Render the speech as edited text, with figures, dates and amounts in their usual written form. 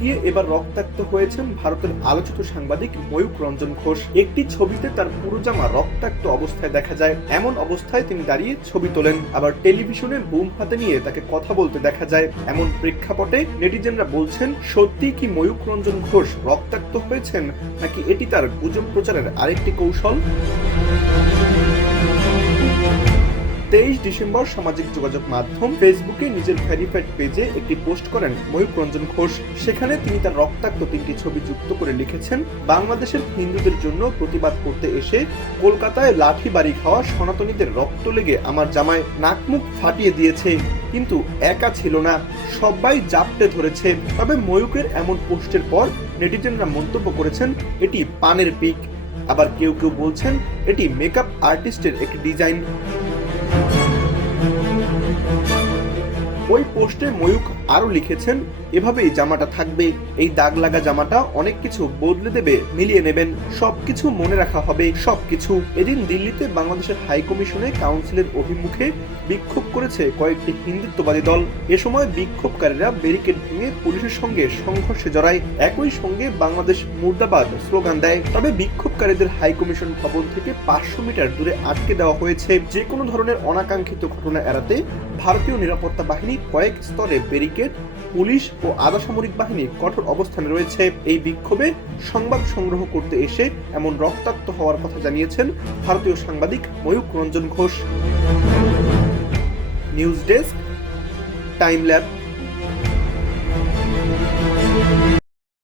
গিয়ে এবার রক্তাক্ত হয়েছেন ভারতের আলোচিত সাংবাদিক ময়ূক রঞ্জন ঘোষ। একটি ছবিতে তার পুরো জামা রক্তাক্ত অবস্থায় দেখা যায়। এমন অবস্থায় তিনি দাঁড়িয়ে ছবি তোলেন, আবার টেলিভিশনে বুম হাতে নিয়ে তাকে কথা বলতে দেখা যায়। এমন প্রেক্ষাপটে নেটিজেনরা বলছেন, সত্যি কি ময়ূক রঞ্জন ঘোষ রক্তাক্ত হয়েছেন, নাকি এটি তার গুজব প্রচারের আরেকটি কৌশল? 23 ডিসেম্বর সামাজিক যোগাযোগ মাধ্যম ফেসবুকে নিজের ভেরিফাইড পেজে একটি পোস্ট করেন ময়ূক রঞ্জন ঘোষ। সেখানে তিনি তার রক্তাক্ত 3টি ছবি যুক্ত করে লিখেছেন, বাংলাদেশের হিন্দুদের জন্য প্রতিবাদ করতে এসে কলকাতায় লাঠি বাড়ি খাওয়া সনাতনীদের রক্ত লেগে আমার জামায় নাক মুখ ফাটিয়ে দিয়েছে, কিন্তু একা ছিল না, সবাই জাপটে ধরেছে। তবে ময়ূকের এমন পোস্টের পর নেটিজেনরা মন্তব্য করেছেন, এটি পানের পিক। আবার কেউ কেউ বলছেন এটি মেকআপ আর্টিস্টের একটি ডিজাইন। ওই পোস্টে ময়ূক আরো লিখেছেন, এভাবেই জামাটা থাকবে, এই দাগ লাগা জামাটা অনেক কিছু বদলে দেবে, মিলিয়ে নেবেন, সবকিছু মনে রাখা হবে, সবকিছু। এদিন দিল্লিতে বাংলাদেশের হাই কমিশনে কাউন্সিলের অভিমুখে বিক্ষোভ করেছে কয়েকটি হিন্দুত্ববাদী দল। এ সময় বিক্ষোভকারীরা ব্যারিকেড ভেঙে পুলিশের সঙ্গে সংঘর্ষে জড়ায়, একই সঙ্গে বাংলাদেশ মুর্দাবাদ স্লোগান দেয়। তবে বিক্ষোভকারীদের হাই কমিশন ভবন থেকে 500 মিটার দূরে আটকে দেওয়া হয়েছে। যে কোনো ধরনের অনাকাঙ্ক্ষিত ঘটনা এড়াতে ভারতীয় নিরাপত্তা বাহিনী কয়েক স্তরে ব্যারিকেড, পুলিশ ও আধা সামরিক বাহিনী কঠোর অবস্থানে রয়েছে। এই বিক্ষোভে সংবাদ সংগ্রহ করতে এসে এমন রক্তাক্ত হওয়ার কথা জানিয়েছেন ভারতীয় সাংবাদিক Mayuk Ranjan Ghosh. News desk, time lab.